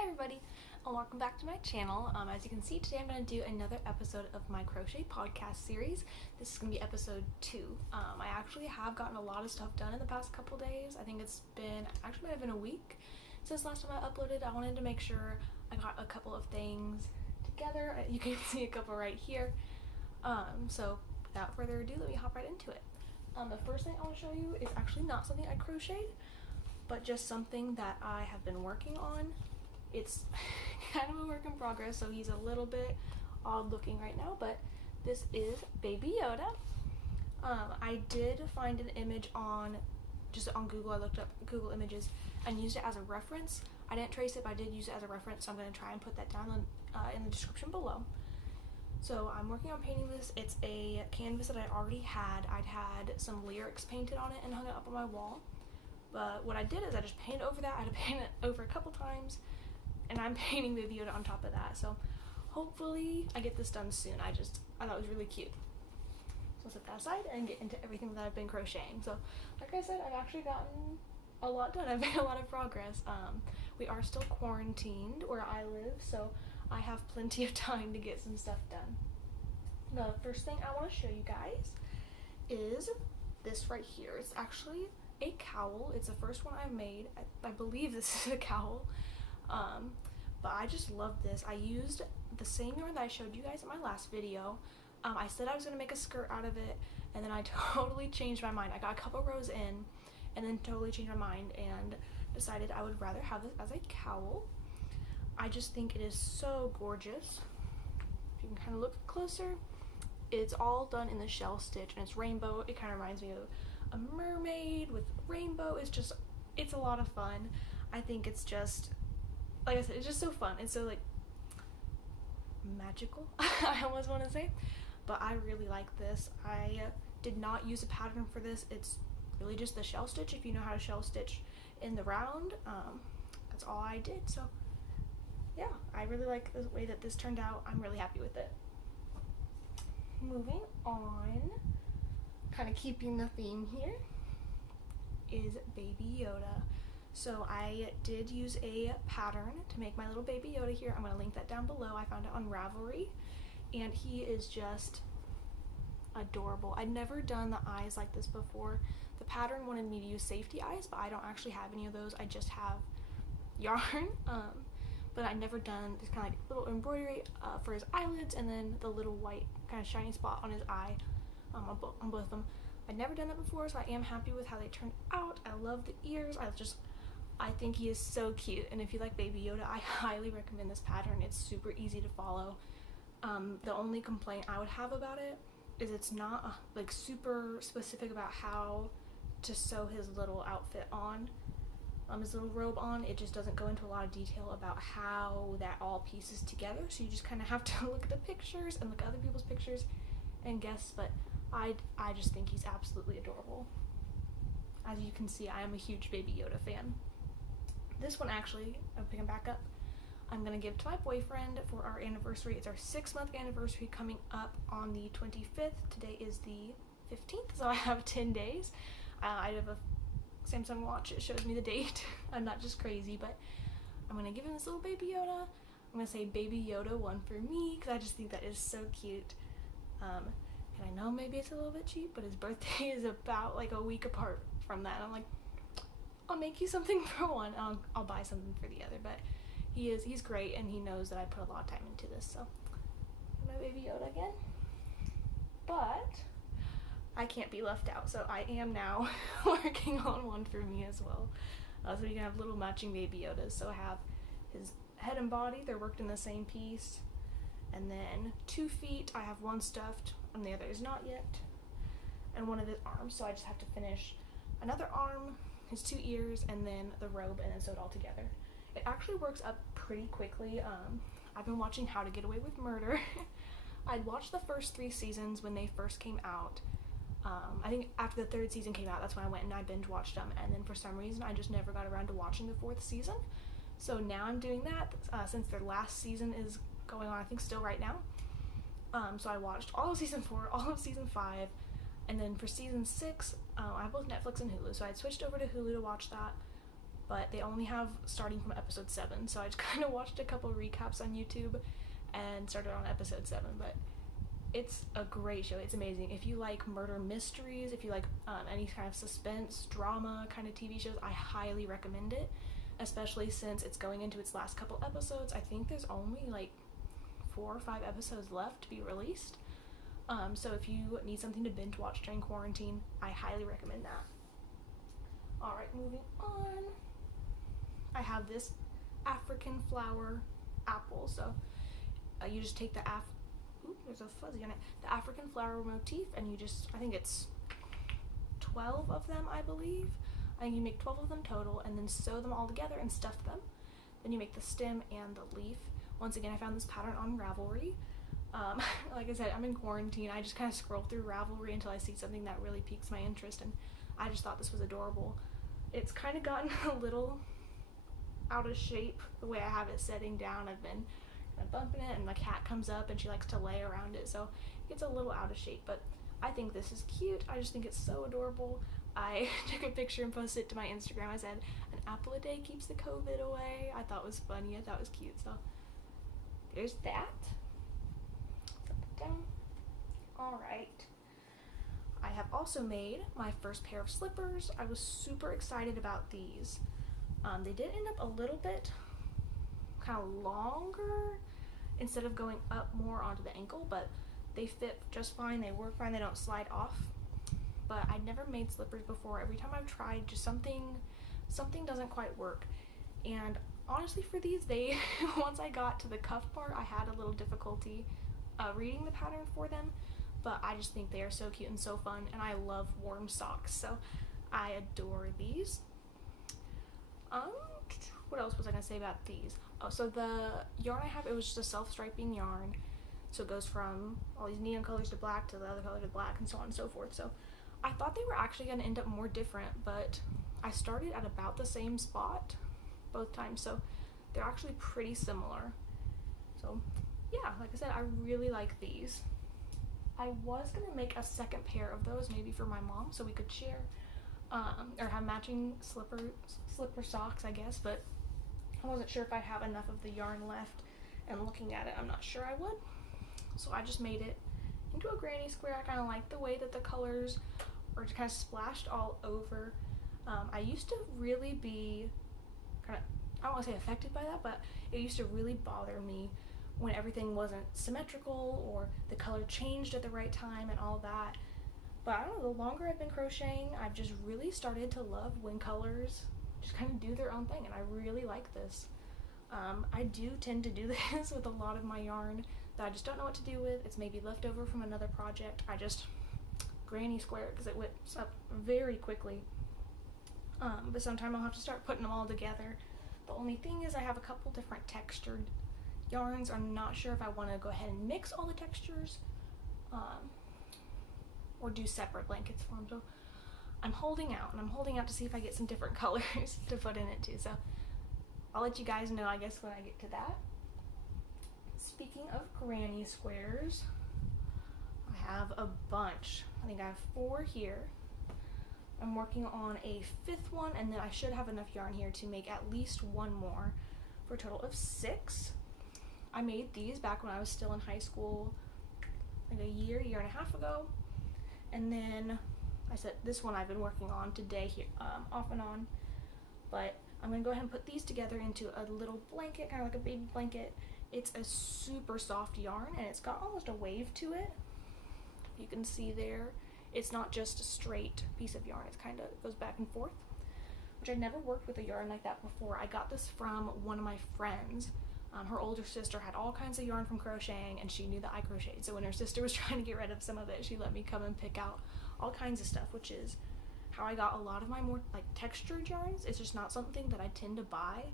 Hi everybody, and welcome back to my channel. As you can see, today I'm going to do another episode of my crochet podcast series. This is going to be episode 2. I actually have gotten a lot of stuff done in the past couple days. I think it's been, actually might have been a week since last time I uploaded. I wanted to make sure I got a couple of things together. You can see a couple right here. So without further ado, let me hop right into it. The first thing I want to show you is actually not something I crocheted, but just something that I have been working on. It's kind of a work in progress, so he's a little bit odd looking right now, but this is Baby Yoda. I did find an image on Google. I looked up Google Images and used it as a reference. I didn't trace it, but I did use it as a reference, so I'm going to try and put that down in the description below. So I'm working on painting this. It's a canvas that I already had. I'd had some lyrics painted on it and hung it up on my wall. But what I did is I just painted over that. I had to paint it over a couple times, and I'm painting Baby Yoda on top of that. So hopefully I get this done soon. I thought it was really cute. So I'll set that aside and get into everything that I've been crocheting. So like I said, I've actually gotten a lot done. I've made a lot of progress. We are still quarantined where I live, so I have plenty of time to get some stuff done. The first thing I want to show you guys is this right here. It's actually a cowl. It's the first one I've made. I believe this is a cowl. But I just love this. I used the same yarn that I showed you guys in my last video. I said I was going to make a skirt out of it, and then I totally changed my mind. I got a couple rows in and then totally changed my mind and decided I would rather have this as a cowl. I just think it is so gorgeous. If you can kind of look closer, it's all done in the shell stitch, and it's rainbow. It kind of reminds me of a mermaid with rainbow. It's a lot of fun. I think it's just, like I said, it's just so fun. It's so like magical, I almost want to say, but I really like this. I did not use a pattern for this. It's really just the shell stitch. If you know how to shell stitch in the round, that's all I did. So yeah, I really like the way that this turned out. I'm really happy with it. Moving on, kind of keeping the theme here, is Baby Yoda. So I did use a pattern to make my little Baby Yoda here. I'm going to link that down below. I found it on Ravelry, and he is just adorable. I'd never done the eyes like this before. The pattern wanted me to use safety eyes, but I don't actually have any of those. I just have yarn. But I'd never done this kind of like little embroidery for his eyelids, and then the little white kind of shiny spot on his eye on both of them. I'd never done that before, so I am happy with how they turned out. I love the ears. I think he is so cute, and if you like Baby Yoda, I highly recommend this pattern. It's super easy to follow. The only complaint I would have about it is it's not like super specific about how to sew his little outfit on, his little robe on. It just doesn't go into a lot of detail about how that all pieces together, so you just kind of have to look at the pictures and look at other people's pictures and guess, but I just think he's absolutely adorable. As you can see, I am a huge Baby Yoda fan. This one actually, I'm picking back up, I'm going to give to my boyfriend for our anniversary. It's our 6-month anniversary coming up on the 25th. Today is the 15th, so I have 10 days. I have a Samsung watch. It shows me the date. I'm not just crazy, but I'm going to give him this little Baby Yoda. I'm going to say Baby Yoda 1 for me, because I just think that is so cute. And I know maybe it's a little bit cheap, but his birthday is about like a week apart from that. I'm like, I'll make you something for one. I'll buy something for the other, but he's great, and he knows that I put a lot of time into this. So my Baby Yoda again, but I can't be left out, so I am now working on one for me as well. So you can have little matching Baby Yodas. So I have his head and body, they're worked in the same piece, and then 2 feet, I have one stuffed and the other is not yet, and one of his arms, so I just have to finish another arm, his 2 ears, and then the robe, and then sew it all together. It actually works up pretty quickly. I've been watching How to Get Away with Murder. I'd watched the first 3 seasons when they first came out. I think after the 3rd season came out, that's when I went and I binge watched them, and then for some reason I just never got around to watching the 4th season. So now I'm doing that since their last season is going on, I think still right now. So I watched all of season 4, all of season 5, and then for season 6, I have both Netflix and Hulu, so I switched over to Hulu to watch that. but they only have starting from episode 7, so I just kind of watched a couple recaps on YouTube and started on episode 7, but it's a great show. It's amazing. If you like murder mysteries, if you like any kind of suspense, drama kind of TV shows, I highly recommend it, especially since it's going into its last couple episodes. I think there's only like 4 or 5 episodes left to be released. So if you need something to binge watch during quarantine, I highly recommend that. Alright, moving on. I have this African flower apple. So you just take the there's a fuzzy on it. The African flower motif, and you just, I think it's 12 of them, I believe. I think you make 12 of them total, and then sew them all together and stuff them. Then you make the stem and the leaf. Once again, I found this pattern on Ravelry. Like I said, I'm in quarantine. I just kind of scroll through Ravelry until I see something that really piques my interest, and I just thought this was adorable. It's kind of gotten a little out of shape the way I have it setting down. I've been kind of bumping it, and my cat comes up and she likes to lay around it, so it gets a little out of shape, but I think this is cute. I just think it's so adorable. I took a picture and posted it to my Instagram. I said, "An apple a day keeps the COVID away." I thought it was funny. I thought it was cute, so there's that. Alright, I have also made my first pair of slippers. I was super excited about these. They did end up a little bit kind of longer instead of going up more onto the ankle, but they fit just fine. They work fine. They don't slide off. But I'd never made slippers before. Every time I've tried, just something doesn't quite work. And honestly, for these, once I got to the cuff part, I had a little difficulty reading the pattern for them, but I just think they are so cute and so fun, and I love warm socks, so I adore these. What else was I gonna say about these? Oh, so the yarn I have, it was just a self-striping yarn, so it goes from all these neon colors to black to the other color to black and so on and so forth. So I thought they were actually gonna end up more different, but I started at about the same spot both times, so they're actually pretty similar. So yeah, like I said, I really like these. I was gonna make a second pair of those, maybe for my mom, so we could share, or have matching slipper socks, I guess, but I wasn't sure if I'd have enough of the yarn left, and looking at it, I'm not sure I would. So I just made it into a granny square. I kind of like the way that the colors are just kind of splashed all over. I used to really be kind of, I don't want to say affected by that, but it used to really bother me when everything wasn't symmetrical or the color changed at the right time and all that. But I don't know, the longer I've been crocheting, I've just really started to love when colors just kind of do their own thing, and I really like this. I do tend to do this with a lot of my yarn that I just don't know what to do with. It's maybe left over from another project. I just granny square it because it whips up very quickly. But sometime I'll have to start putting them all together. The only thing is I have a couple different textured yarns. I'm not sure if I want to go ahead and mix all the textures or do separate blankets for them. So I'm holding out, and I'm holding out to see if I get some different colors to put in it too. So I'll let you guys know, I guess, when I get to that. Speaking of granny squares, I have a bunch. I think I have 4 here. I'm working on a 5th one, and then I should have enough yarn here to make at least 1 more for a total of 6. I made these back when I was still in high school, like a year and a half ago. And then I said this one I've been working on today here, off and on. But I'm gonna go ahead and put these together into a little blanket, kind of like a baby blanket. It's a super soft yarn, and it's got almost a wave to it. You can see there, it's not just a straight piece of yarn. It's kind of goes back and forth, which I'd never worked with a yarn like that before. I got this from one of my friends. Her older sister had all kinds of yarn from crocheting, and she knew that I crocheted. So when her sister was trying to get rid of some of it, she let me come and pick out all kinds of stuff, which is how I got a lot of my more like textured yarns. It's just not something that I tend to buy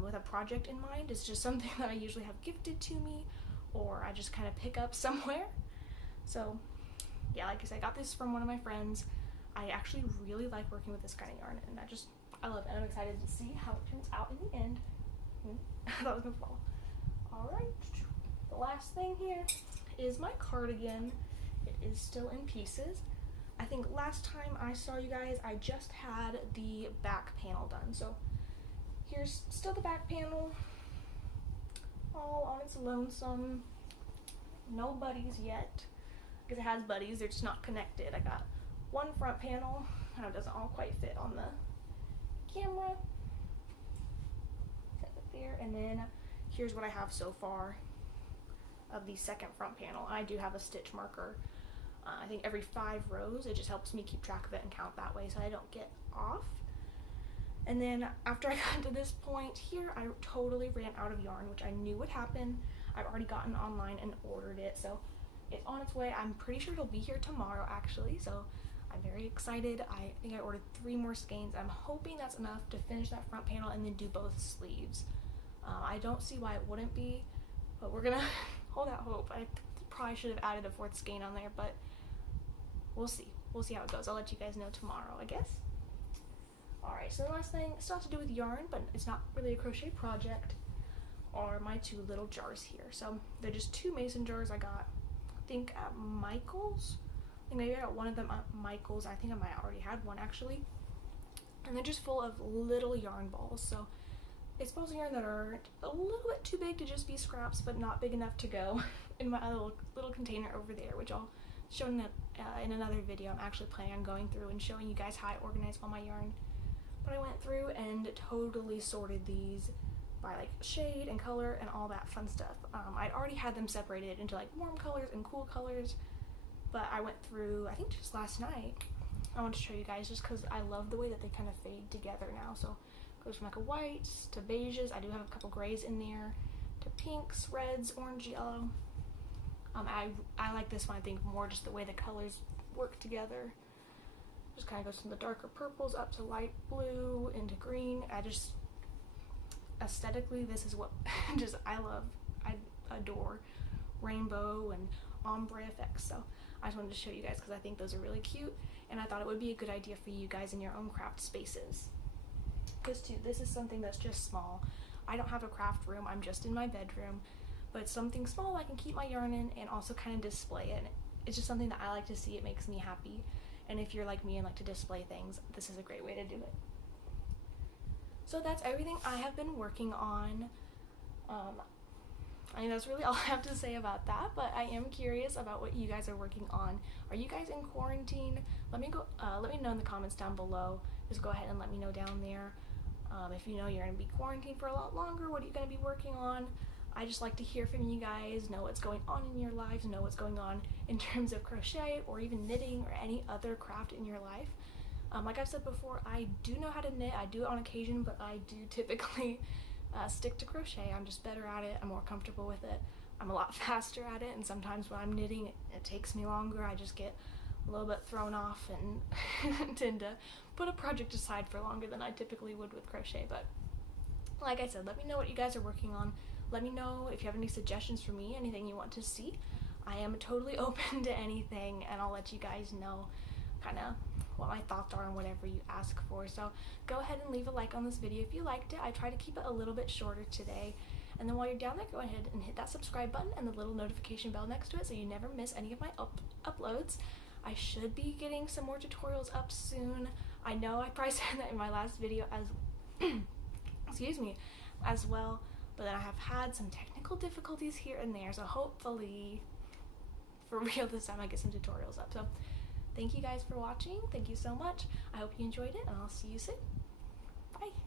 with a project in mind. It's just something that I usually have gifted to me, or I just kind of pick up somewhere. So yeah, like I said, I got this from one of my friends. I actually really like working with this kind of yarn, and I love it. I'm excited to see how it turns out in the end. I thought it was gonna fall. Alright, the last thing here is my cardigan. It is still in pieces. I think last time I saw you guys, I just had the back panel done, so here's still the back panel, all on its lonesome. No buddies yet, because it has buddies, they're just not connected. I got one front panel, and it doesn't all quite fit on the camera. Set it there, and then here's what I have so far of the second front panel. I do have a stitch marker. I think every 5 rows. It just helps me keep track of it and count that way so I don't get off. And then after I got to this point here, I totally ran out of yarn, which I knew would happen. I've already gotten online and ordered it, so it's on its way. I'm pretty sure it'll be here tomorrow, actually, so I'm very excited. I think I ordered 3 more skeins. I'm hoping that's enough to finish that front panel and then do both sleeves. I don't see why it wouldn't be, but we're gonna hold out hope. I probably should have added a 4th skein on there, but we'll see. We'll see how it goes. I'll let you guys know tomorrow, I guess. Alright, so the last thing, still has to do with yarn, but it's not really a crochet project, are my 2 little jars here. So they're just 2 mason jars I got, I think at Michael's. I think maybe I got one of them at Michael's. I think I might already had one actually. And they're just full of little yarn balls. So it's balls of yarn that are a little bit too big to just be scraps, but not big enough to go in my little container over there, which I'll show in another video. I'm actually planning on going through and showing you guys how I organize all my yarn. But I went through and totally sorted these by like shade and color and all that fun stuff. I'd already had them separated into like warm colors and cool colors, but I went through, I think just last night, I want to show you guys just because I love the way that they kind of fade together now. So it goes from like a whites to beiges. I do have a couple grays in there, to pinks, reds, orange, yellow. I like this one, I think, more just the way the colors work together. Just kind of goes from the darker purples up to light blue into green. Aesthetically, this is what I love. I adore rainbow and ombre effects. So I just wanted to show you guys because I think those are really cute, and I thought it would be a good idea for you guys in your own craft spaces. Because too, this is something that's just small. I don't have a craft room, I'm just in my bedroom, but it's something small I can keep my yarn in and also kind of display it. It's just something that I like to see. It makes me happy. And if you're like me and like to display things, this is a great way to do it. So that's everything I have been working on. I mean, that's really all I have to say about that, but I am curious about what you guys are working on. Are you guys in quarantine? Let me know in the comments down below. Just go ahead and let me know down there. If you know you're gonna be quarantined for a lot longer, what are you gonna be working on? I just like to hear from you guys, know what's going on in your lives, know what's going on in terms of crochet or even knitting or any other craft in your life. Like I've said before, I do know how to knit. I do it on occasion, but I do typically stick to crochet. I'm just better at it. I'm more comfortable with it. I'm a lot faster at it, and sometimes when I'm knitting, it takes me longer. I just get a little bit thrown off and tend to put a project aside for longer than I typically would with crochet. But like I said, let me know what you guys are working on. Let me know if you have any suggestions for me, anything you want to see. I am totally open to anything, and I'll let you guys know kind of what my thoughts are and whatever you ask for. So go ahead and leave a like on this video if you liked it. I try to keep it a little bit shorter today. And then while you're down there, go ahead and hit that subscribe button and the little notification bell next to it so you never miss any of my uploads. I should be getting some more tutorials up soon. I know I probably said that in my last video as excuse me, as well, but then I have had some technical difficulties here and there, so hopefully for real this time I get some tutorials up. So thank you guys for watching. Thank you so much. I hope you enjoyed it, and I'll see you soon. Bye.